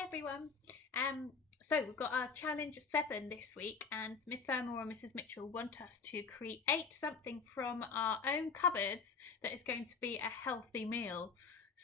Hi everyone. So we've got our challenge 7 this week, and Miss Fermor and Mrs. Mitchell want us to create something from our own cupboards that is going to be a healthy meal.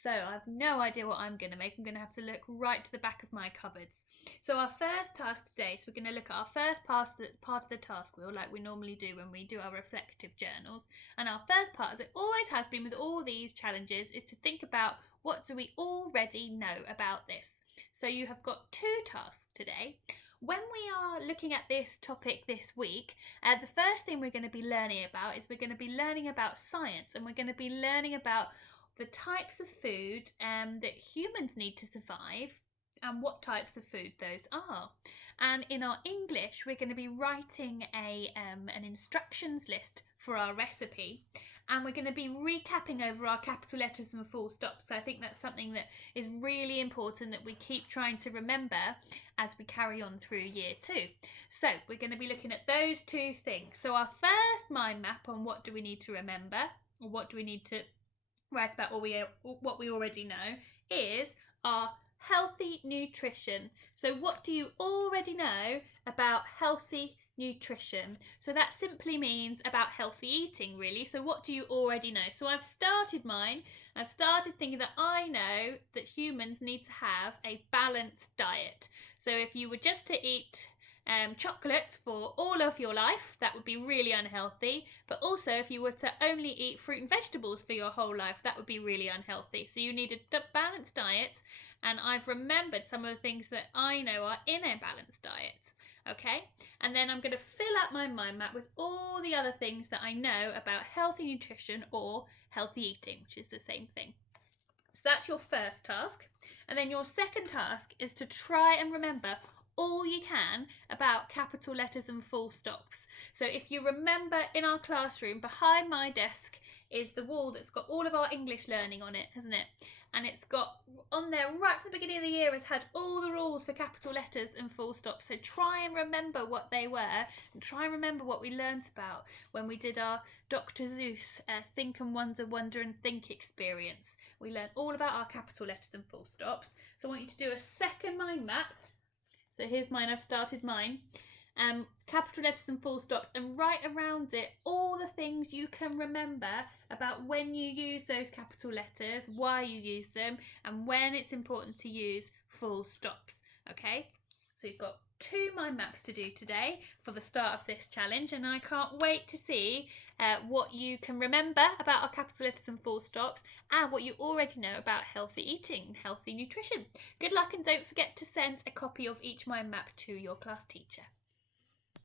So I have no idea what I'm going to make. I'm going to have to look right to the back of my cupboards. So our first task today, so we're going to look at our first part of the task wheel like we normally do when we do our reflective journals. And our first part, as it always has been with all these challenges, is to think about what do we already know about this. So you have got 2 tasks today. When we are looking at this topic this week, the first thing we're going to be learning about is we're going to be learning about science, and we're going to be learning about the types of food that humans need to survive and what types of food those are. And in our English, we're going to be writing an instructions list for our recipe, and we're going to be recapping over our capital letters and full stops. So I think that's something that is really important that we keep trying to remember as we carry on through year 2. So we're going to be looking at those 2 things. So our first mind map on what do we need to remember, or what do we need to write about, or what we already know, is our healthy nutrition. So what do you already know about healthy nutrition? So that simply means about healthy eating, really. So what do you already know? So I've started thinking that I know that humans need to have a balanced diet. So if you were just to eat chocolate for all of your life, that would be really unhealthy. But also, if you were to only eat fruit and vegetables for your whole life, that would be really unhealthy. So you need a balanced diet, and I've remembered some of the things that I know are in a balanced diet. Okay, and then I'm going to fill up my mind map with all the other things that I know about healthy nutrition or healthy eating, which is the same thing. So that's your first task. And then your second task is to try and remember all you can about capital letters and full stops. So if you remember, in our classroom behind my desk is the wall that's got all of our English learning on it, hasn't it? And it's got on there right from the beginning of the year, has had all the rules for capital letters and full stops. So try and remember what they were, and try and remember what we learnt about when we did our Dr. Seuss Think and Wonder, Wonder and Think experience. We learned all about our capital letters and full stops. So I want you to do a second mind map. So here's mine, I've started mine. Capital letters and full stops, and write around it all the things you can remember about when you use those capital letters, why you use them, and when it's important to use full stops. Okay, so you've got 2 mind maps to do today for the start of this challenge, and I can't wait to see what you can remember about our capital letters and full stops, and what you already know about healthy eating and healthy nutrition. Good luck, and don't forget to send a copy of each mind map to your class teacher.